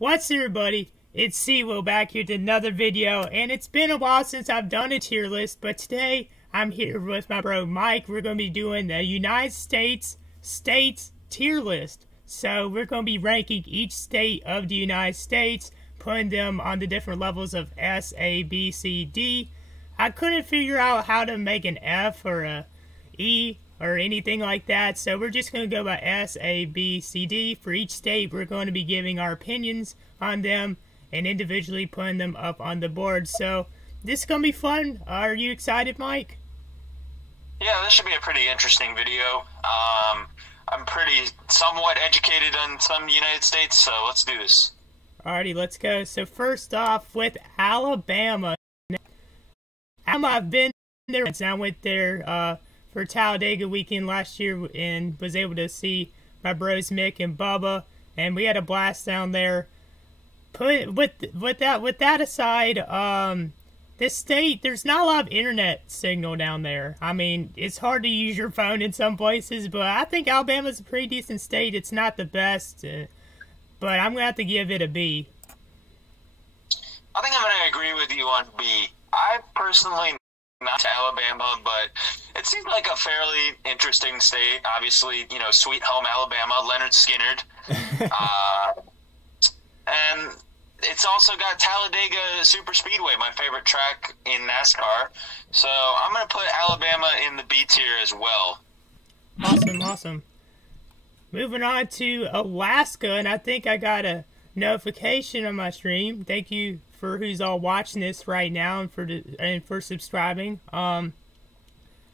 What's up, everybody? It's cwilyt back here with another video, and it's been a while since I've done a tier list, but today I'm here with my bro Mike. We're going to be doing the United States tier list. So we're going to be ranking each state of the United States, putting them on the different levels of S, A, B, C, D. I couldn't figure out how to make an F or a E or anything like that, so we're just going to go by S, A, B, C, D. For each state, we're going to be giving our opinions on them and individually putting them up on the board. So this is going to be fun. Are you excited, Mike? Yeah, this should be a pretty interesting video. I'm pretty somewhat educated on some United States, so let's do this. Alrighty, let's go. So first off, with Alabama. I've been there once. I went there for Talladega weekend last year and was able to see my bros Mick and Bubba, and we had a blast down there. With that aside, this state, there's not a lot of internet signal down there. I mean, it's hard to use your phone in some places, but I think Alabama's a pretty decent state. It's not the best, but I'm gonna have to give it a B. I think I'm gonna agree with you on B. I personally not to Alabama, but it seemed like a fairly interesting state. Obviously, you know, sweet home Alabama, Leonard Skinnard. And it's also got Talladega Super Speedway, my favorite track in NASCAR. So I'm going to put Alabama in the B tier as well. Awesome. Moving on to Alaska, and I think I got a notification on my stream. Thank you for who's all watching this right now and for subscribing.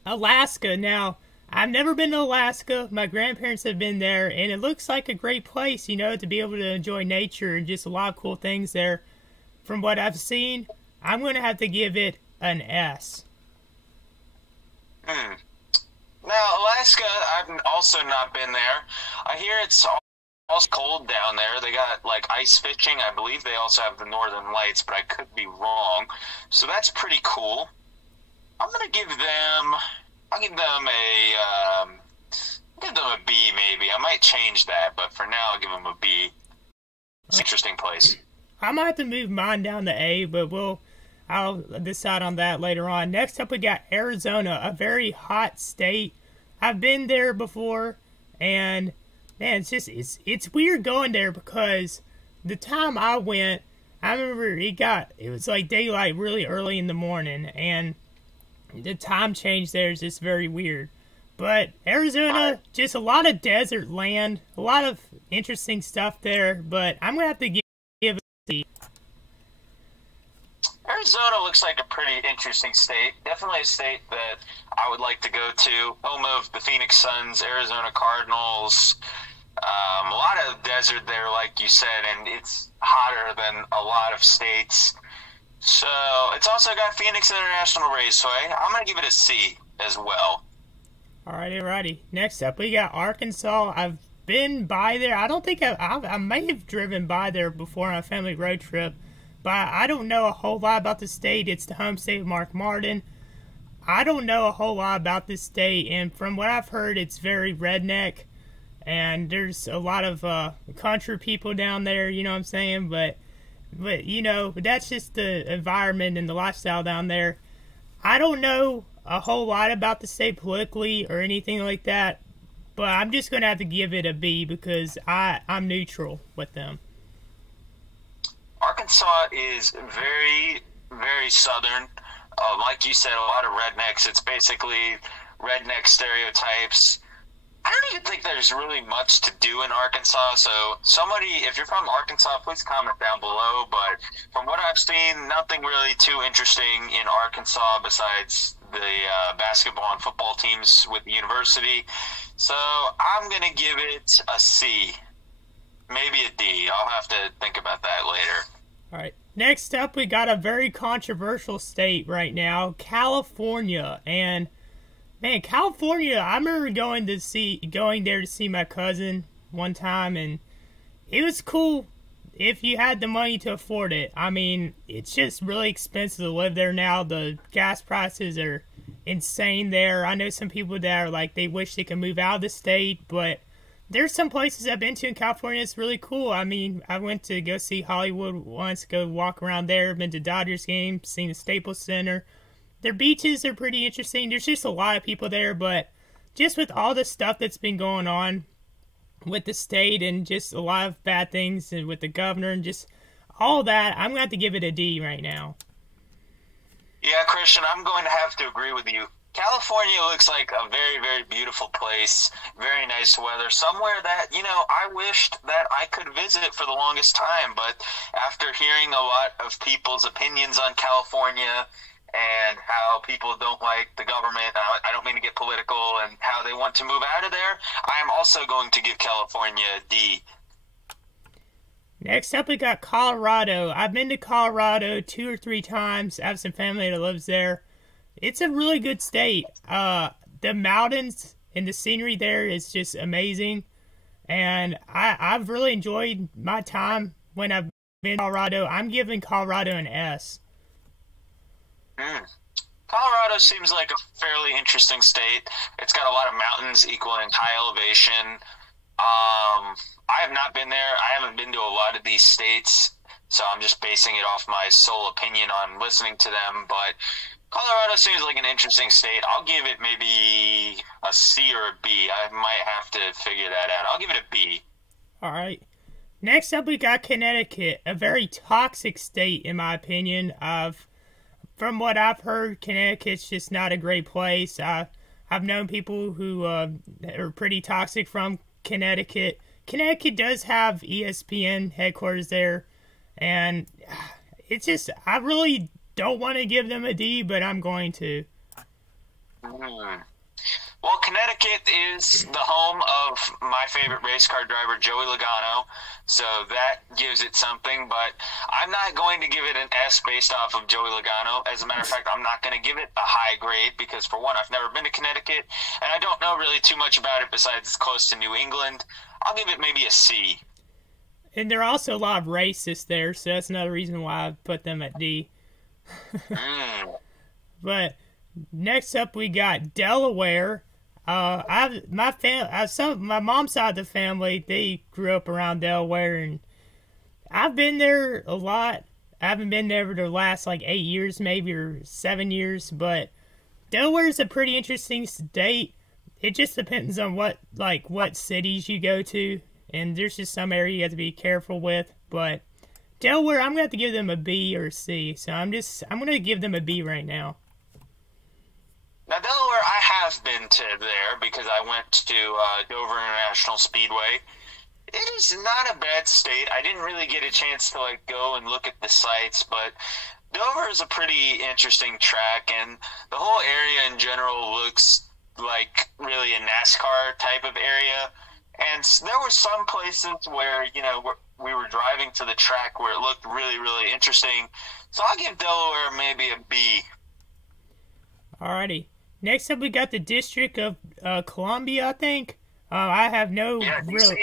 Alaska. Now, I've never been to Alaska. My grandparents have been there, and it looks like a great place, you know, to be able to enjoy nature and just a lot of cool things there. From what I've seen, I'm going to have to give it an S. Now, Alaska, I've also not been there. I hear it's also cold down there. They got, like, ice fishing. I believe they also have the Northern Lights, but I could be wrong. So that's pretty cool. I'm going to give them... I'll give them a B maybe. I might change that, but for now I'll give them a B. It's an interesting place. I might have to move mine down to A, but I'll decide on that later on. Next up we got Arizona, a very hot state. I've been there before, and man, it's weird going there because the time I went, I remember it was like daylight really early in the morning, and the time change there is just very weird. But Arizona, just a lot of desert land, a lot of interesting stuff there, but I'm going to have to give it a C. Arizona looks like a pretty interesting state. Definitely a state that I would like to go to. Home of the Phoenix Suns, Arizona Cardinals. A lot of desert there, like you said, and it's hotter than a lot of states. So, it's also got Phoenix International Raceway. I'm going to give it a C as well. Alrighty. Next up, we got Arkansas. I've been by there. I don't think I may have driven by there before on a family road trip, but I don't know a whole lot about the state. It's the home state of Mark Martin. I don't know a whole lot about this state, and from what I've heard, it's very redneck, and there's a lot of country people down there, you know what I'm saying, but you know, that's just the environment and the lifestyle down there. I don't know a whole lot about the state politically or anything like that, but I'm just going to have to give it a B because I'm neutral with them. Arkansas is very, very southern. Like you said, a lot of rednecks. It's basically redneck stereotypes. I don't even think there's really much to do in Arkansas, so somebody, if you're from Arkansas, please comment down below, but from what I've seen, nothing really too interesting in Arkansas besides the basketball and football teams with the university, so I'm going to give it a C, maybe a D. I'll have to think about that later. Alright, next up we got a very controversial state right now, California, and man, California, I remember going there to see my cousin one time, and it was cool if you had the money to afford it. I mean, it's just really expensive to live there now. The gas prices are insane there. I know some people that are like, they wish they could move out of the state, but there's some places I've been to in California that's really cool. I mean, I went to go see Hollywood once, go walk around there. Been to Dodgers games, seen the Staples Center. Their beaches are pretty interesting. There's just a lot of people there, but just with all the stuff that's been going on with the state and just a lot of bad things and with the governor and just all that, I'm going to have to give it a D right now. Yeah, Christian, I'm going to have to agree with you. California looks like a very, very beautiful place, very nice weather, somewhere that, I wished that I could visit for the longest time, but after hearing a lot of people's opinions on California and how people don't like the government, I don't mean to get political, and how they want to move out of there, I am also going to give California a D. Next up, we got Colorado. I've been to Colorado 2 or 3 times. I have some family that lives there. It's a really good state. The mountains and the scenery there is just amazing. And I've really enjoyed my time when I've been to Colorado. I'm giving Colorado an S. Colorado seems like a fairly interesting state. It's got a lot of mountains equaling high elevation. I have not been there. I haven't been to a lot of these states, so I'm just basing it off my sole opinion on listening to them. But Colorado seems like an interesting state. I'll give it maybe a C or a B. I might have to figure that out. I'll give it a B. All right. Next up, we got Connecticut, a very toxic state, in my opinion. From what I've heard, Connecticut's just not a great place. I've known people who are pretty toxic from Connecticut. Connecticut does have ESPN headquarters there, and it's just, I really don't want to give them a D, but I'm going to. Well, Connecticut is the home of my favorite race car driver, Joey Logano, so that gives it something, but I'm not going to give it an S based off of Joey Logano. As a matter of fact, I'm not going to give it a high grade because, for one, I've never been to Connecticut, and I don't know really too much about it besides it's close to New England. I'll give it maybe a C. And there are also a lot of racists there, so that's another reason why I put them at D. But next up, we got Delaware. My mom's side of the family, they grew up around Delaware, and I've been there a lot. I haven't been there for the last 8 years, maybe, or 7 years, but Delaware is a pretty interesting state. It just depends on what cities you go to, and there's just some area you have to be careful with. But Delaware, I'm gonna have to give them a B or a C, so I'm gonna give them a B right now. Now, Delaware, I have been to there because I went to Dover International Speedway. It is not a bad state. I didn't really get a chance to go and look at the sites, but Dover is a pretty interesting track, and the whole area in general looks like really a NASCAR type of area. And there were some places where, we were driving to the track where it looked really, really interesting. So I'll give Delaware maybe a B. Alrighty. Next up, we got the District of Columbia, I think. I have no real...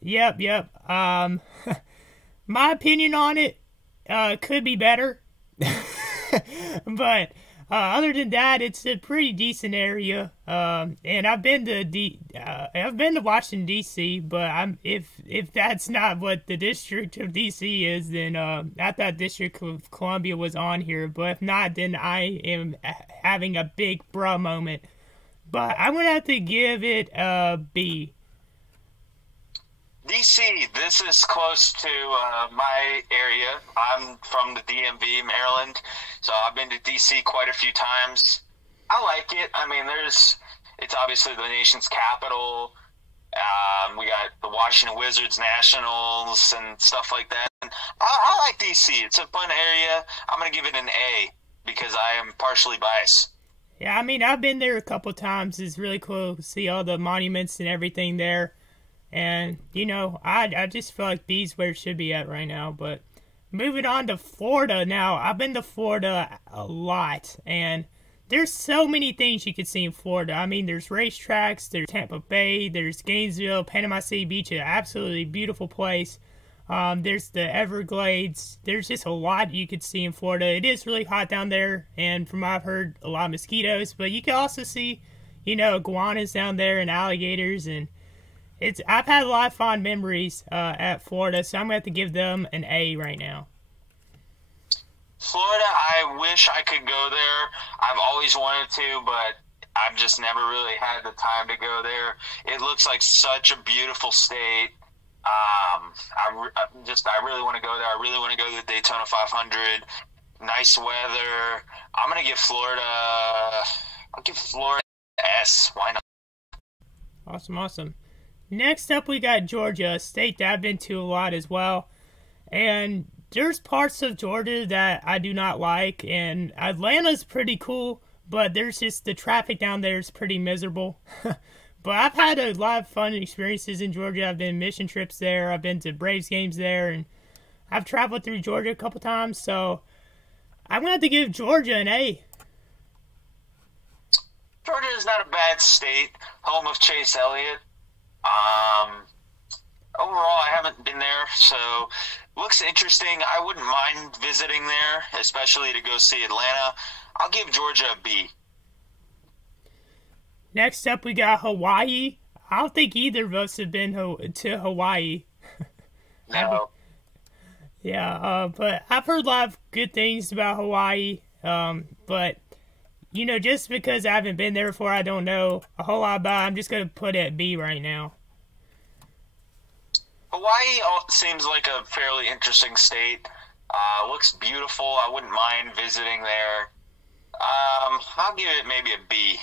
Yep. My opinion on it could be better. But other than that, it's a pretty decent area. And I've been to Washington D.C., but if that's not what the District of D.C. is, then I thought District of Columbia was on here. But if not, then I am having a big bruh moment. But I'm gonna have to give it a B. D.C., this is close to my area. I'm from the DMV, Maryland, so I've been to D.C. quite a few times. I like it. I mean, it's obviously the nation's capital. We got the Washington Wizards Nationals and stuff like that. And I like D.C. It's a fun area. I'm going to give it an A because I am partially biased. Yeah, I mean, I've been there a couple times. It's really cool to see all the monuments and everything there. And, I just feel like B's where it should be at right now. But moving on to Florida now. I've been to Florida a lot. And there's so many things you could see in Florida. I mean, there's racetracks, there's Tampa Bay, there's Gainesville, Panama City Beach, an absolutely beautiful place. There's the Everglades. There's just a lot you could see in Florida. It is really hot down there. And from what I've heard, a lot of mosquitoes. But you can also see, iguanas down there and alligators and I've had a lot of fond memories at Florida, so I'm gonna have to give them an A right now. Florida, I wish I could go there. I've always wanted to, but I've just never really had the time to go there. It looks like such a beautiful state. I really want to go there. I really want to go to the Daytona 500. Nice weather. I'm gonna give Florida. I'll give Florida S. Why not? Awesome. Next up, we got Georgia, a state that I've been to a lot as well. And there's parts of Georgia that I do not like, and Atlanta's pretty cool, but there's just the traffic down there is pretty miserable. But I've had a lot of fun experiences in Georgia. I've been mission trips there. I've been to Braves games there, and I've traveled through Georgia a couple times, so I'm going to have to give Georgia an A. Georgia is not a bad state, home of Chase Elliott. Overall, I haven't been there, so looks interesting. I wouldn't mind visiting there, especially to go see Atlanta. I'll give Georgia a B. Next up, we got Hawaii. I don't think either of us have been to Hawaii. No. Yeah, but I've heard a lot of good things about Hawaii. But, you know, just because I haven't been there before, I don't know a whole lot about it. I'm just going to put it at B right now. Hawaii seems like a fairly interesting state. Looks beautiful. I wouldn't mind visiting there. I'll give it maybe a B.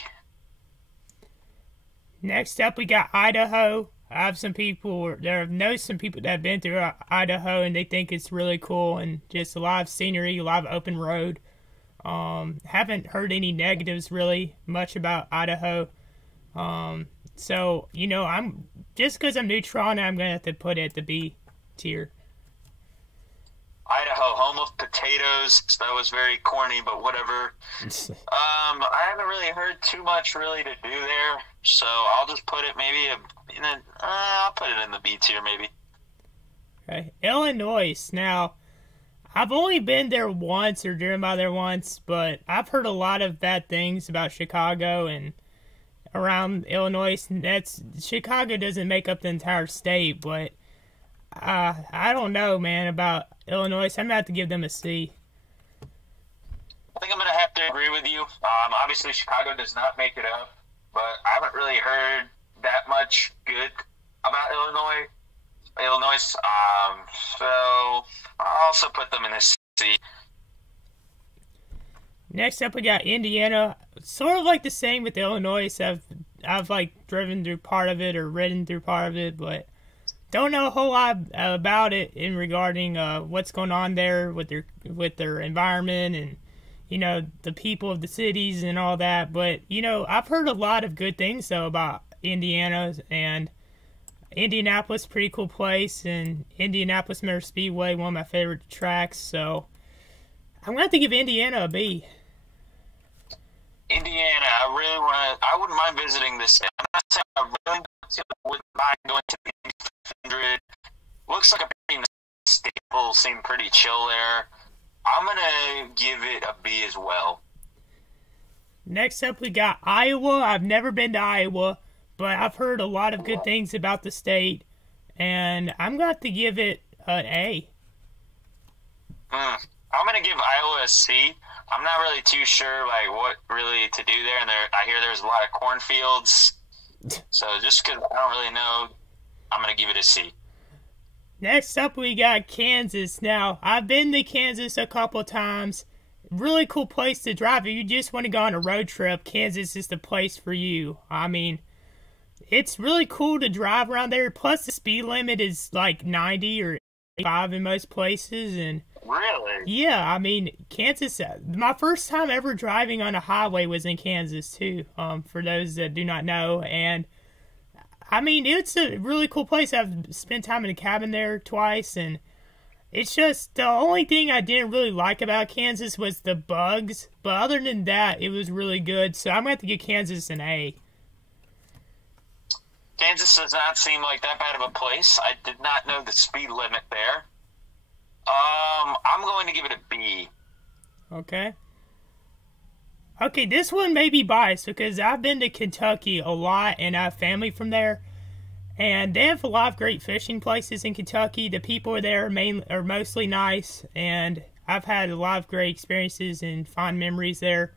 Next up, we got Idaho. I have some people that have been through Idaho, and they think it's really cool and just a lot of scenery, a lot of open road. Haven't heard any negatives really much about Idaho. So, you know, I'm just because I'm neutral on it, I'm gonna have to put it at the B tier. Idaho, home of potatoes. That was very corny, but whatever. I haven't really heard too much really to do there, so I'll just put it maybe I'll put it in the B tier maybe. Okay, Illinois. Now, I've only been there once or driven by there once, but I've heard a lot of bad things about Chicago and around Illinois. Chicago doesn't make up the entire state, but I don't know, man, about Illinois. I'm going to have to give them a C. I think I'm going to have to agree with you. Obviously, Chicago does not make it up, but I haven't really heard that much good about Illinois. So I'll also put them in a C. Next up, we got Indiana. Sort of like the same with Illinois. I've like driven through part of it or ridden through part of it, but don't know a whole lot about it in regarding what's going on there with their environment and, you know, the people of the cities and all that. But, you know, I've heard a lot of good things though about Indiana, and Indianapolis, pretty cool place, and Indianapolis Motor Speedway, one of my favorite tracks. So I'm gonna have to give Indiana a B. Indiana, I wouldn't mind visiting this. I'm not saying I really wouldn't mind going to the 500. Looks like a pretty nice state. People seem pretty chill there. I'm gonna give it a B as well. Next up, we got Iowa. I've never been to Iowa, but I've heard a lot of good things about the state, and I'm going to have to give it an A. I'm going to give Iowa a C. I'm not really too sure like what really to do there, and I hear there's a lot of cornfields, so just because I don't really know, I'm going to give it a C. Next up, we got Kansas. Now, I've been to Kansas a couple times. Really cool place to drive. If you just want to go on a road trip, Kansas is the place for you. I mean, it's really cool to drive around there. Plus, the speed limit is like 90 or 85 in most places. And really? Yeah, I mean, Kansas, my first time ever driving on a highway was in Kansas, too, for those that do not know. And, I mean, it's a really cool place. I've spent time in a cabin there twice, and it's just the only thing I didn't really like about Kansas was the bugs. But other than that, it was really good. So I'm going to have to give Kansas an A. Kansas does not seem like that bad of a place. I did not know the speed limit there. I'm going to give it a B. Okay. Okay, this one may be biased because I've been to Kentucky a lot and I have family from there. And they have a lot of great fishing places in Kentucky. The people there are mostly nice, and I've had a lot of great experiences and fond memories there.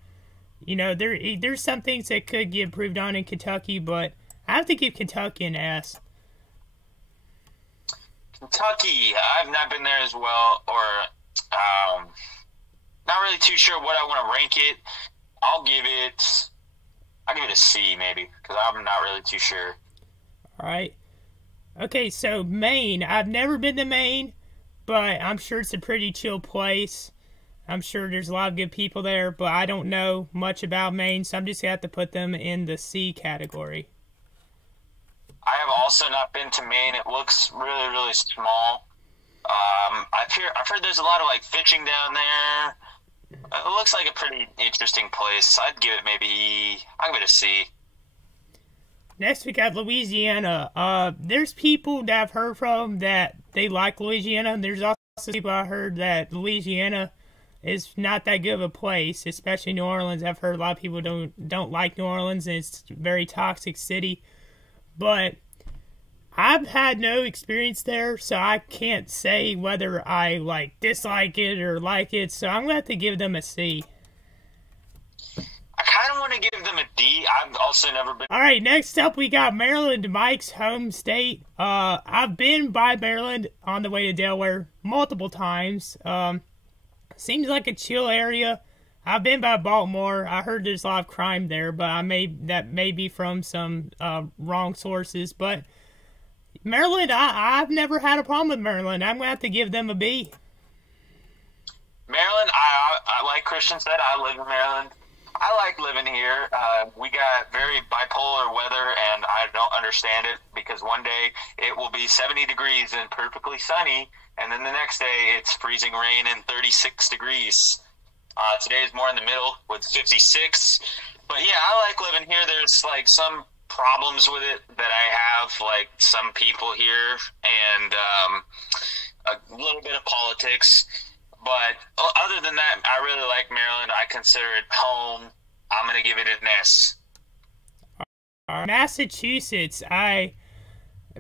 You know, there's some things that could get improved on in Kentucky, but I have to give Kentucky an S. Kentucky, I've not been there as well, or not really too sure what I want to rank it. I'll give it a C maybe, because I'm not really too sure. All right. Okay, so Maine. I've never been to Maine, but I'm sure it's a pretty chill place. I'm sure there's a lot of good people there, but I don't know much about Maine, so I'm just going to have to put them in the C category. I have also not been to Maine. It looks really, really small. I've heard there's a lot of like fishing down there. It looks like a pretty interesting place. I'll give it a C. Next we got Louisiana. There's people that I've heard from that they like Louisiana. There's also people I heard that Louisiana is not that good of a place, especially New Orleans. I've heard a lot of people don't like New Orleans, and it's a very toxic city. But I've had no experience there, so I can't say whether I dislike it or like it. So I'm gonna have to give them a C. I kind of want to give them a D. I've also never been. All right, next up we got Maryland, Mike's home state. I've been by Maryland on the way to Delaware multiple times. Seems like a chill area. I've been by Baltimore. I heard there's a lot of crime there, but that may be from some wrong sources. But Maryland, I've never had a problem with Maryland. I'm gonna have to give them a B. Maryland, I like Christian said, I live in Maryland. I like living here. We got very bipolar weather, and I don't understand it, because one day it will be 70 degrees and perfectly sunny, and then the next day it's freezing rain and 36 degrees. Today is more in the middle with 56. But yeah, I like living here. There's like some problems with it that I have, like some people here, and a little bit of politics. But other than that, I really like Maryland. I consider it home. I'm going to give it an S. Massachusetts.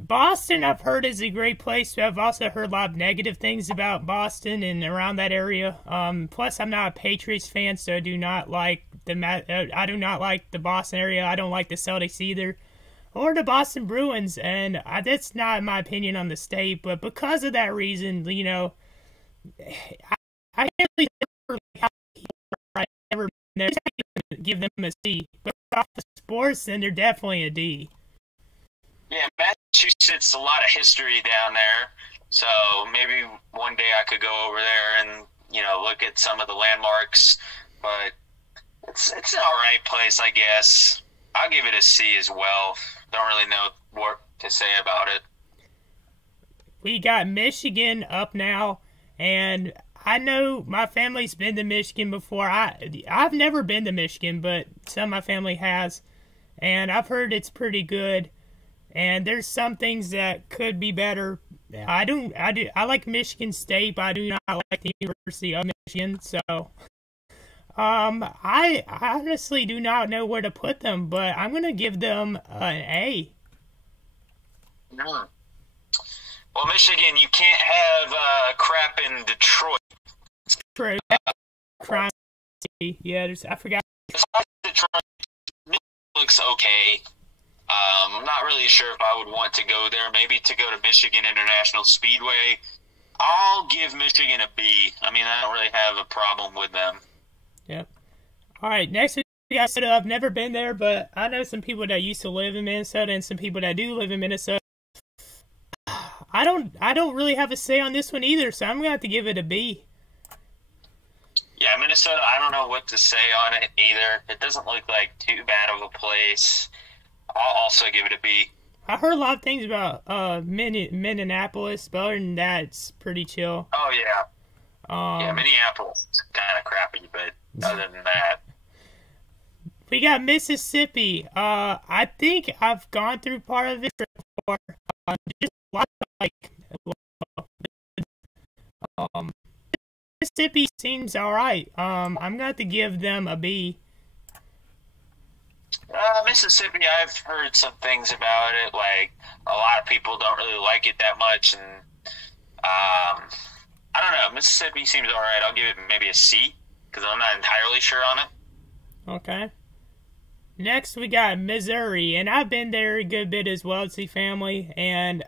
Boston, I've heard, is a great place. But I've also heard a lot of negative things about Boston and around that area. Plus, I'm not a Patriots fan, so I do not like the Boston area. I don't like the Celtics either, or the Boston Bruins. And that's not my opinion on the state. But because of that reason, you know, I really never give them a C. But off the sports, then they're definitely a D. Yeah, Massachusetts, a lot of history down there. So maybe one day I could go over there and, you know, look at some of the landmarks. But it's an all right place, I guess. I'll give it a C as well. Don't really know what to say about it. We got Michigan up now, and I know my family's been to Michigan before. I've never been to Michigan, but some of my family has, and I've heard it's pretty good. And there's some things that could be better. I like Michigan State, but I do not like the University of Michigan. So, I honestly do not know where to put them, but I'm gonna give them an A. Mm. Well, Michigan, you can't have crap in Detroit. True. Crime. Yeah, I forgot. Detroit looks okay. I'm not really sure if I would want to go there. Maybe to go to Michigan International Speedway. I'll give Michigan a B. I mean, I don't really have a problem with them. Yep. All right, next we got Minnesota. I've never been there, but I know some people that used to live in Minnesota and some people that do live in Minnesota. I don't really have a say on this one either, so I'm going to have to give it a B. Yeah, Minnesota, I don't know what to say on it either. It doesn't look like too bad of a place. I'll also give it a B. I heard a lot of things about Minneapolis, but other than that, it's pretty chill. Oh, yeah. Yeah, Minneapolis is kind of crappy, but other than that. We got Mississippi. I think I've gone through part of it before. Just a lot of, Mississippi seems alright. I'm going to have to give them a B. Mississippi, I've heard some things about it. Like, a lot of people don't really like it that much, and I don't know. Mississippi seems all right. I'll give it maybe a C because I'm not entirely sure on it. Okay. Next, we got Missouri, and I've been there a good bit as well to see family. And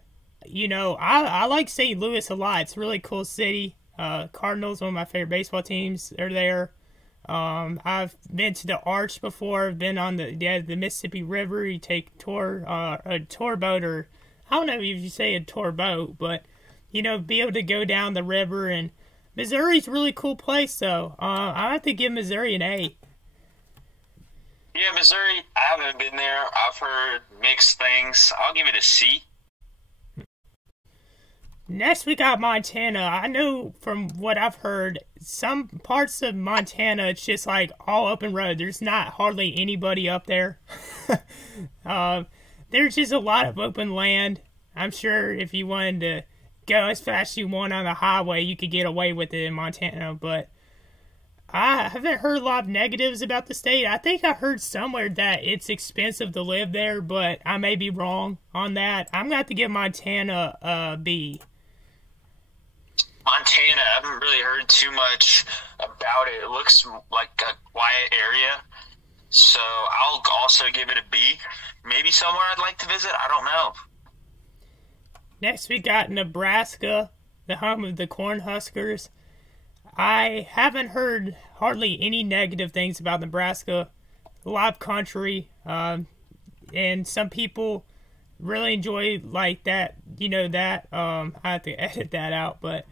you know, I like St. Louis a lot. It's a really cool city. Cardinals, one of my favorite baseball teams, are there. I've been to the Arch before. I've been on the Mississippi River. You take a tour boat, or I don't know if you say a tour boat, but you know, be able to go down the river. And Missouri's a really cool place, though. I have to give Missouri an A. Yeah, Missouri, I haven't been there. I've heard mixed things. I'll give it a C. Next, we got Montana. I know from what I've heard, some parts of Montana, it's just like all open road. There's not hardly anybody up there. There's just a lot of open land. I'm sure if you wanted to go as fast as you want on the highway, you could get away with it in Montana. But I haven't heard a lot of negatives about the state. I think I heard somewhere that it's expensive to live there, but I may be wrong on that. I'm going to have to give Montana a B. Montana, I haven't really heard too much about it. It looks like a quiet area, so I'll also give it a B. Maybe somewhere I'd like to visit, I don't know. Next, we got Nebraska, the home of the Cornhuskers. I haven't heard hardly any negative things about Nebraska. A lot of country, and some people really enjoy like that, you know, that. I have to edit that out, but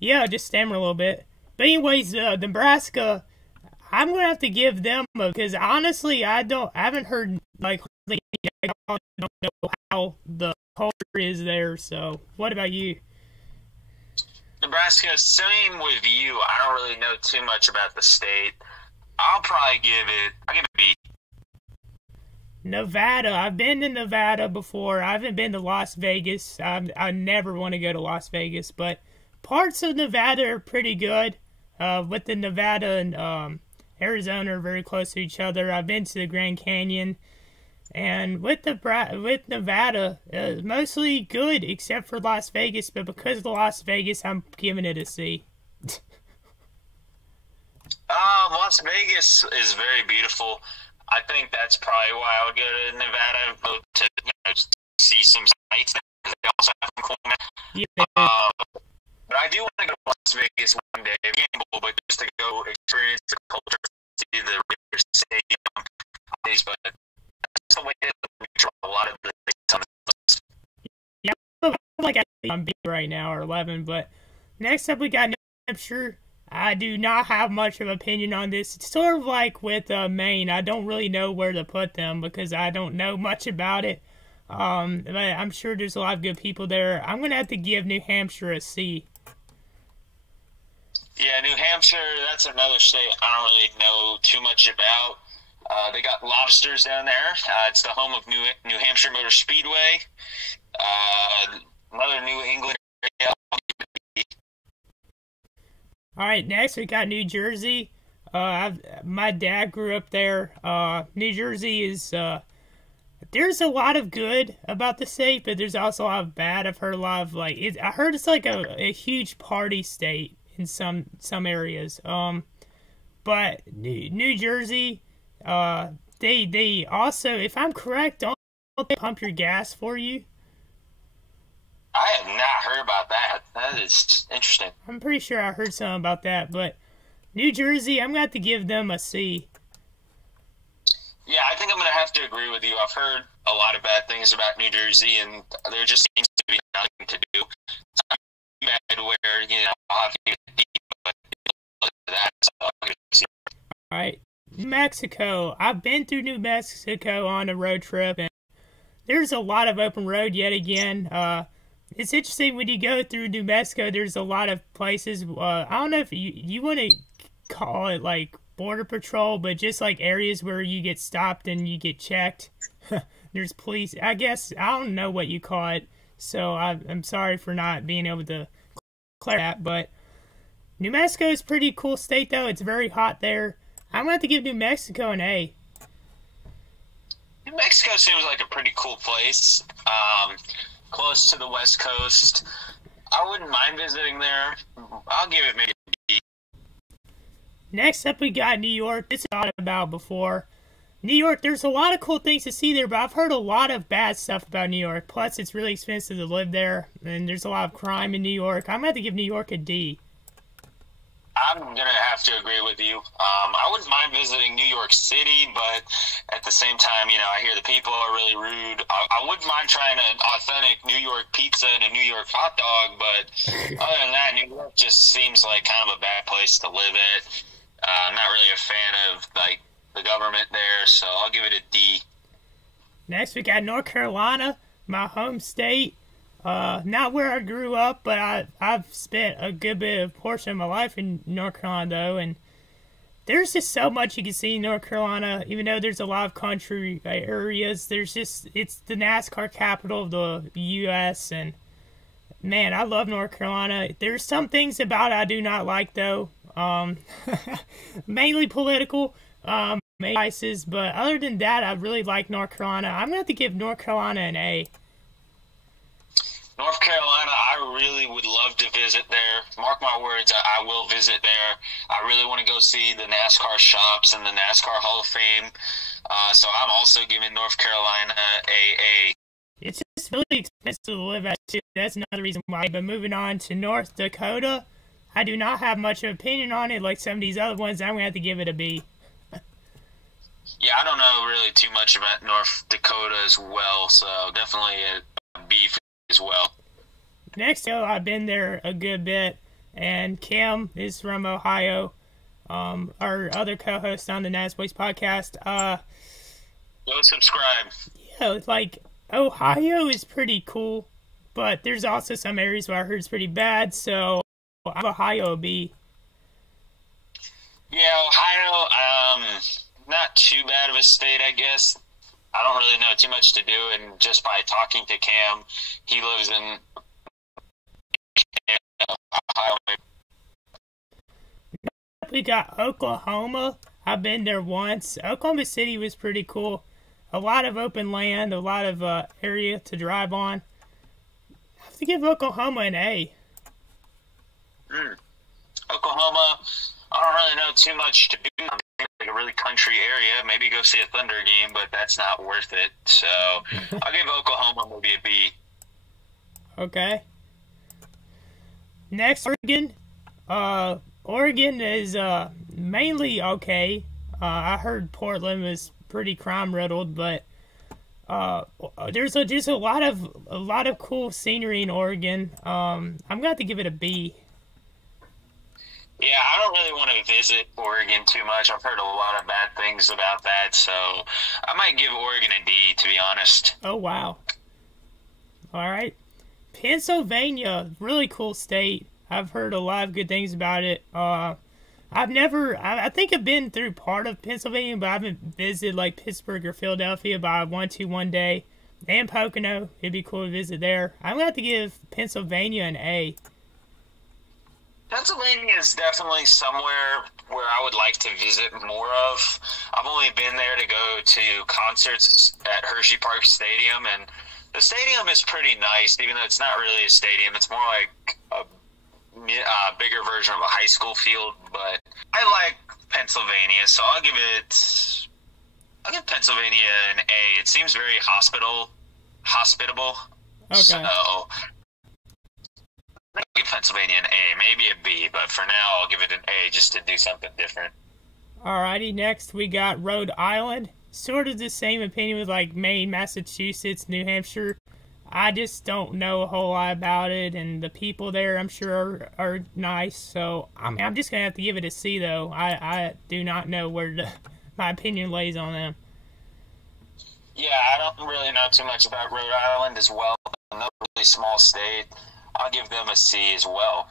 yeah, just stammer a little bit. But anyways, Nebraska, I'm gonna have to give them a, because honestly, I haven't heard like I don't know how the culture is there. So, what about you? Nebraska, same with you. I don't really know too much about the state. I'll give it B. Nevada, I've been to Nevada before. I haven't been to Las Vegas. I never want to go to Las Vegas, but parts of Nevada are pretty good. With the Nevada and Arizona are very close to each other. I've been to the Grand Canyon, and with Nevada, mostly good except for Las Vegas. But because of Las Vegas, I'm giving it a C. Las Vegas is very beautiful. I think that's probably why I would go to Nevada to see some sights. They also have some cool. Yeah. But I do want to go to Las Vegas one day, gamble, but just to go experience the culture, see the Raiders Stadium, but that's the way we draw a lot of the things on this list. Yeah, I'm like I'm B right now, or 11, but next up we got New Hampshire. I do not have much of an opinion on this. It's sort of like with Maine. I don't really know where to put them because I don't know much about it. But I'm sure there's a lot of good people there. I'm going to have to give New Hampshire a C. Yeah, New Hampshire, that's another state I don't really know too much about. They got lobsters down there. It's the home of New Hampshire Motor Speedway. Another New England area. All right, next we got New Jersey. My dad grew up there. New Jersey is, there's a lot of good about the state, but there's also a lot of bad. I've heard a lot of, I heard it's like a huge party state in some areas. But New Jersey, they also, if I'm correct, don't they pump your gas for you? I have not heard about that. That is interesting. I'm pretty sure I heard something about that, but New Jersey, I'm going to have to give them a C. Yeah, I think I'm going to have to agree with you. I've heard a lot of bad things about New Jersey, and there just seems to be nothing to do. It's not bad where, I'll have to get deep, but look at that, so I'm going to see. All right, New Mexico. I've been through New Mexico on a road trip, and there's a lot of open road yet again. It's interesting when you go through New Mexico, there's a lot of places, I don't know if you want to call it like border patrol, but just like areas where you get stopped and you get checked. There's police, I guess, I don't know what you call it, so I'm sorry for not being able to clear that, but New Mexico is a pretty cool state though. It's very hot there. I'm going to have to give New Mexico an A. New Mexico seems like a pretty cool place. Close to the West Coast. I wouldn't mind visiting there. I'll give it maybe a B. Next up, we got New York. This I've thought about before. New York, there's a lot of cool things to see there, but I've heard a lot of bad stuff about New York. Plus, it's really expensive to live there, and there's a lot of crime in New York. I'm going to have to give New York a D. I'm going to have to agree with you. I wouldn't mind visiting New York City, but at the same time, I hear the people are really rude. I wouldn't mind trying an authentic New York pizza and a New York hot dog, but other than that, New York just seems like kind of a bad place to live at. I'm not really a fan of, the government there, so I'll give it a D. Next, we got North Carolina, my home state. Not where I grew up, but I've spent a good bit of portion of my life in North Carolina, though, and there's just so much you can see in North Carolina, even though there's a lot of country areas. It's the NASCAR capital of the U.S., and, man, I love North Carolina. There's some things about it I do not like, though, mainly political, prices, but other than that, I really like North Carolina. I'm going to have to give North Carolina an A. North Carolina, I really would love to visit there. Mark my words, I will visit there. I really want to go see the NASCAR shops and the NASCAR Hall of Fame. So I'm also giving North Carolina a. It's just really expensive to live at, too. That's another reason why. But moving on to North Dakota, I do not have much of an opinion on it like some of these other ones. I'm going to have to give it a B. Yeah, I don't know really too much about North Dakota as well, so definitely a B as well. Next, I've been there a good bit, and Kim is from Ohio, our other co-host on the Naz Boys podcast. Go subscribe. Yeah, Ohio is pretty cool, but there's also some areas where I heard it's pretty bad, so I'm Ohio B. Yeah, Ohio, not too bad of a state, I guess. I don't really know too much to do, and just by talking to Cam, he lives in Ohio. We got Oklahoma. I've been there once. Oklahoma City was pretty cool. A lot of open land, a lot of area to drive on. I have to give Oklahoma an A. Oklahoma, I don't really know too much to do. Like a really country area. Maybe go see a Thunder game, but that's not worth it. So I'll give Oklahoma maybe a B. Okay. Next, Oregon. Oregon is mainly okay. I heard Portland was pretty crime riddled, but there's a lot of cool scenery in Oregon. I'm gonna have to give it a B. Yeah, I don't really want to visit Oregon too much. I've heard a lot of bad things about that, so I might give Oregon a D, to be honest. Oh, wow. All right. Pennsylvania, really cool state. I've heard a lot of good things about it. I think I've been through part of Pennsylvania, but I haven't visited like Pittsburgh or Philadelphia, but I want to one day. And Pocono, it'd be cool to visit there. I'm going to have to give Pennsylvania an A. Pennsylvania is definitely somewhere where I would like to visit more of. I've only been there to go to concerts at Hershey Park Stadium, and the stadium is pretty nice, even though it's not really a stadium. It's more like a bigger version of a high school field, but I like Pennsylvania, so I'll give Pennsylvania an A. It seems very hospitable. Okay. So I'll give Pennsylvania an A, maybe a B, but for now I'll give it an A just to do something different. Alrighty, next we got Rhode Island. Sort of the same opinion with like Maine, Massachusetts, New Hampshire. I just don't know a whole lot about it, and the people there I'm sure are nice, so I'm just going to have to give it a C though. I do not know where my opinion lays on them. Yeah, I don't really know too much about Rhode Island as well. Another really small state. I'll give them a C as well.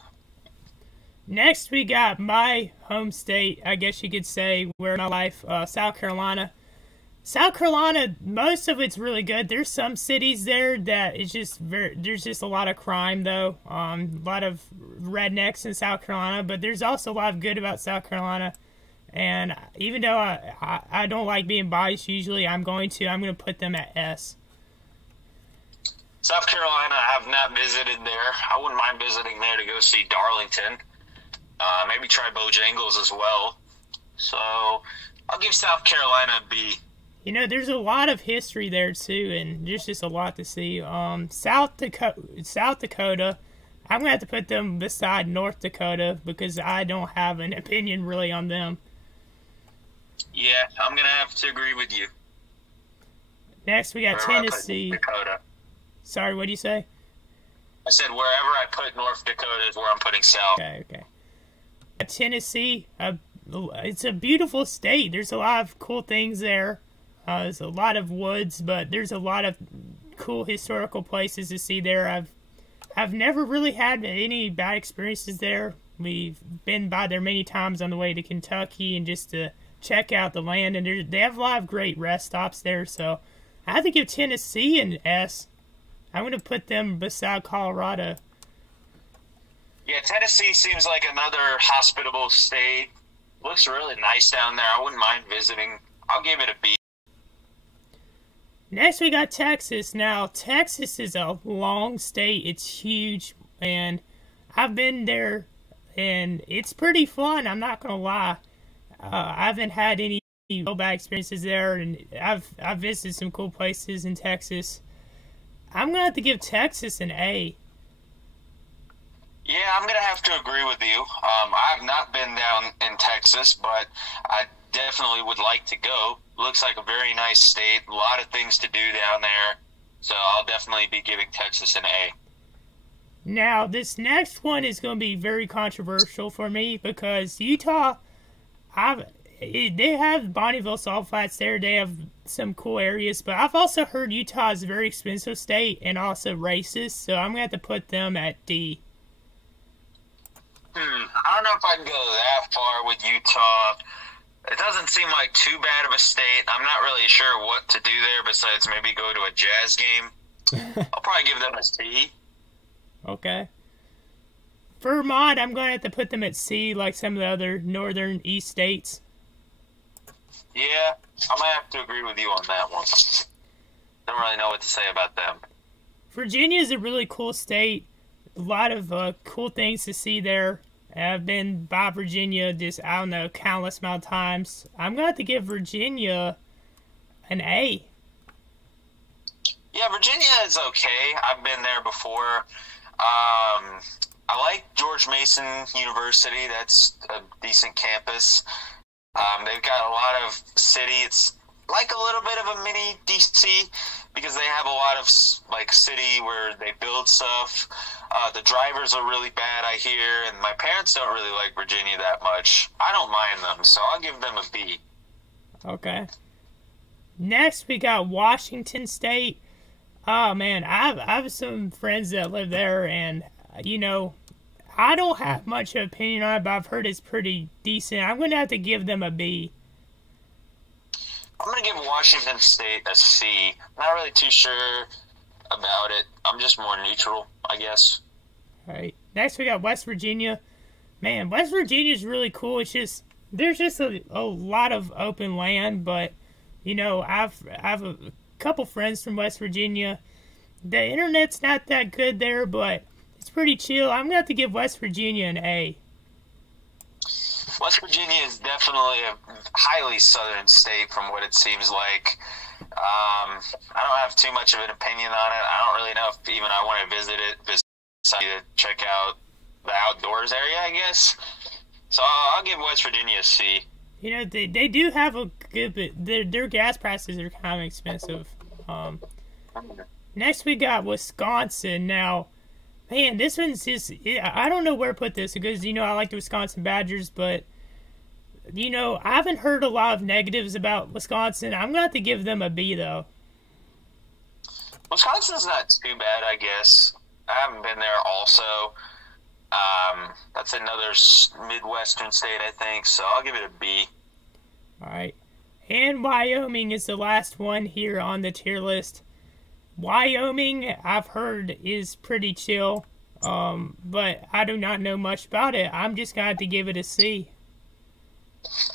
Next, we got my home state, I guess you could say, where my life, South Carolina. South Carolina, most of it's really good. There's some cities there that it's just there's just a lot of crime, though. A lot of rednecks in South Carolina, but there's also a lot of good about South Carolina. And even though I don't like being biased usually, I'm going to put them at S. South Carolina, I have not visited there. I wouldn't mind visiting there to go see Darlington. Maybe try Bojangles as well. So I'll give South Carolina a B. You know, there's a lot of history there too, and there's just a lot to see. South Dakota, I'm gonna have to put them beside North Dakota because I don't have an opinion really on them. Yeah, I'm gonna have to agree with you. Next, we got Tennessee. Dakota. Sorry, what do you say? I said wherever I put North Dakota is where I'm putting South. Okay. Tennessee, it's a beautiful state. There's a lot of cool things there. There's a lot of woods, but there's a lot of cool historical places to see there. I've never really had any bad experiences there. We've been by there many times on the way to Kentucky and just to check out the land, and they have a lot of great rest stops there. So I have to give Tennessee an S. I'm going to put them beside Colorado. Yeah, Tennessee seems like another hospitable state. Looks really nice down there. I wouldn't mind visiting. I'll give it a B. Next, we got Texas. Now, Texas is a long state. It's huge, and I've been there, and it's pretty fun. I'm not going to lie. I haven't had any bad experiences there, and I've visited some cool places in Texas. I'm going to have to give Texas an A. Yeah, I'm going to have to agree with you. I have not been down in Texas, but I definitely would like to go. Looks like a very nice state. A lot of things to do down there. So I'll definitely be giving Texas an A. Now, this next one is going to be very controversial for me because Utah, they have Bonneville Salt Flats there. They have some cool areas, but I've also heard Utah is a very expensive state and also racist, so I'm going to have to put them at D. I don't know if I'd go that far with Utah. It doesn't seem like too bad of a state. I'm not really sure what to do there besides maybe go to a Jazz game. I'll probably give them a C. Okay. Vermont, I'm going to have to put them at C like some of the other northern east states. Yeah, I might have to agree with you on that one. Don't really know what to say about them. Virginia is a really cool state. A lot of cool things to see there. I've been by Virginia just, I don't know, countless amount of times. I'm going to have to give Virginia an A. Yeah, Virginia is okay. I've been there before. I like George Mason University. That's a decent campus. They've got a lot of city. It's like a little bit of a mini DC because they have a lot of like city where they build stuff. The drivers are really bad, I hear, and my parents don't really like Virginia that much. I don't mind them, so I'll give them a B. Okay. Next, we got Washington State. Oh, man, I have some friends that live there, and, you know, I don't have much opinion on it, but I've heard it's pretty decent. I'm going to have to give them a B. I'm going to give Washington State a C. Not really too sure about it. I'm just more neutral, I guess. All right. Next, we got West Virginia. Man, West Virginia is really cool. It's just, there's just a lot of open land, but, you know, I've a couple friends from West Virginia. The internet's not that good there, but it's pretty chill. I'm going to have to give West Virginia an A. West Virginia is definitely a highly southern state from what it seems like. I don't have too much of an opinion on it. I don't really know if even I want to visit it besides to check out the outdoors area, I guess. So I'll give West Virginia a C. You know, they do have a good bit. Their gas prices are kind of expensive. Next we got Wisconsin. Now, man, this one's just, I don't know where to put this because, you know, I like the Wisconsin Badgers, but, you know, I haven't heard a lot of negatives about Wisconsin. I'm going to have to give them a B, though. Wisconsin's not too bad, I guess. I haven't been there also. That's another Midwestern state, I think, so I'll give it a B. All right. And Wyoming is the last one here on the tier list. Wyoming, I've heard, is pretty chill, but I do not know much about it. I'm just going to have to give it a C.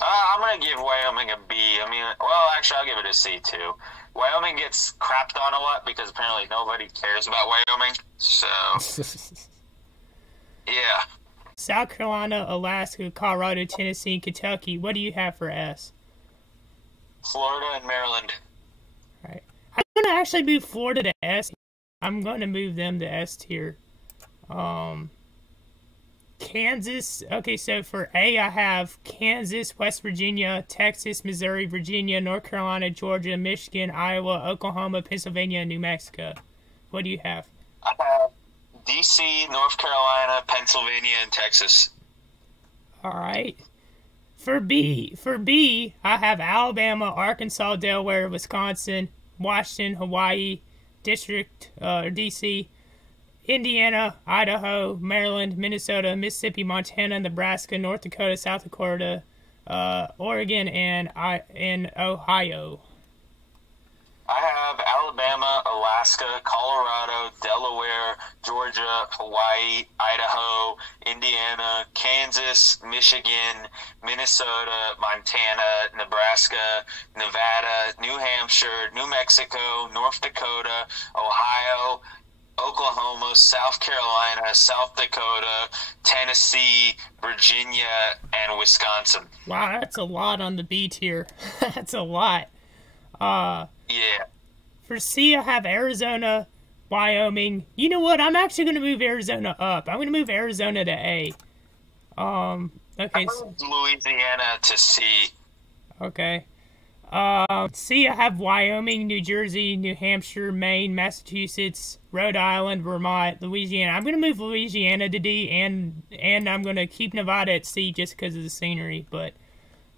I'm going to give Wyoming a B. I mean, well, actually, I'll give it a C, too. Wyoming gets crapped on a lot because apparently nobody cares about Wyoming. So, yeah. South Carolina, Alaska, Colorado, Tennessee, and Kentucky. What do you have for S? Florida and Maryland. All right. I'm going to actually move Florida to S. I'm going to move them to S tier. Kansas. Okay, so for A, I have Kansas, West Virginia, Texas, Missouri, Virginia, North Carolina, Georgia, Michigan, Iowa, Oklahoma, Pennsylvania, and New Mexico. What do you have? I have D.C., North Carolina, Pennsylvania, and Texas. All right. For B, I have Alabama, Arkansas, Delaware, Wisconsin, Washington, Hawaii, District, D.C., Indiana, Idaho, Maryland, Minnesota, Mississippi, Montana, Nebraska, North Dakota, South Dakota, Oregon, and Ohio. I have Alabama, Alaska, Colorado, Delaware, Georgia, Hawaii, Idaho, Indiana, Kansas, Michigan, Minnesota, Montana, Nebraska, Nevada, New Hampshire, New Mexico, North Dakota, Ohio, Oklahoma, South Carolina, South Dakota, Tennessee, Virginia, and Wisconsin. Wow, that's a lot on the B tier. That's a lot. Yeah. For C, I have Arizona, Wyoming. You know what? I'm actually going to move Arizona up. I'm going to move Arizona to A. Okay. I moved Louisiana to C. Okay. C, I have Wyoming, New Jersey, New Hampshire, Maine, Massachusetts, Rhode Island, Vermont, Louisiana. I'm going to move Louisiana to D, and I'm going to keep Nevada at C just because of the scenery. But,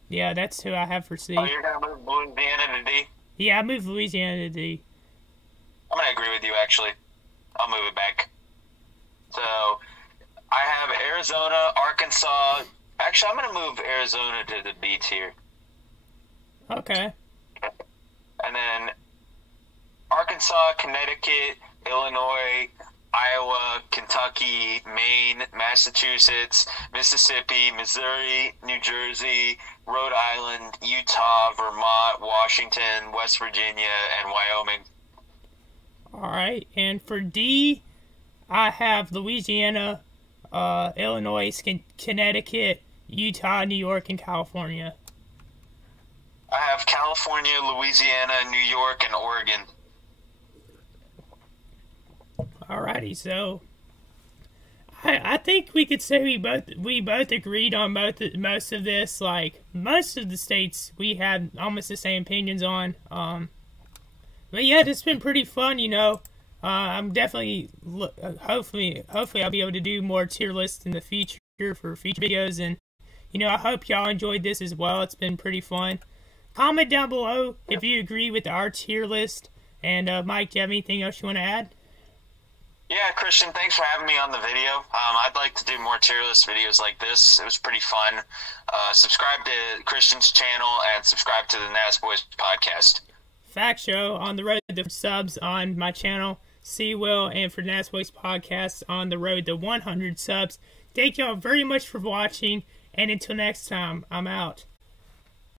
yeah, that's who I have for C. Oh, you're going to move Louisiana to D? Yeah, I moved Louisiana to D. I'm going to agree with you, actually. I'll move it back. So, I have Arizona, Arkansas. Actually, I'm going to move Arizona to the B tier. Okay. And then Arkansas, Connecticut, Illinois, Iowa, Kentucky, Maine, Massachusetts, Mississippi, Missouri, New Jersey, Rhode Island, Utah, Vermont, Washington, West Virginia, and Wyoming. All right. And for D, I have Louisiana, Illinois, Connecticut, Utah, New York, and California. I have California, Louisiana, New York, and Oregon. Alrighty, so I think we could say we both agreed on most of this. Like most of the states, we had almost the same opinions on. But yeah, it's been pretty fun. You know, I'm definitely hopefully I'll be able to do more tier lists in the future for future videos, and you know I hope y'all enjoyed this as well. It's been pretty fun. Comment down below if you agree with our tier list. And Mike, do you have anything else you want to add? Yeah, Christian, thanks for having me on the video. I'd like to do more tier list videos like this. It was pretty fun. Subscribe to Christian's channel and subscribe to the Nas Boys podcast. Fact show on the road to subs on my channel, cwilyt, and for Nas Boys podcast on the road to 100 subs. Thank y'all very much for watching, and until next time, I'm out.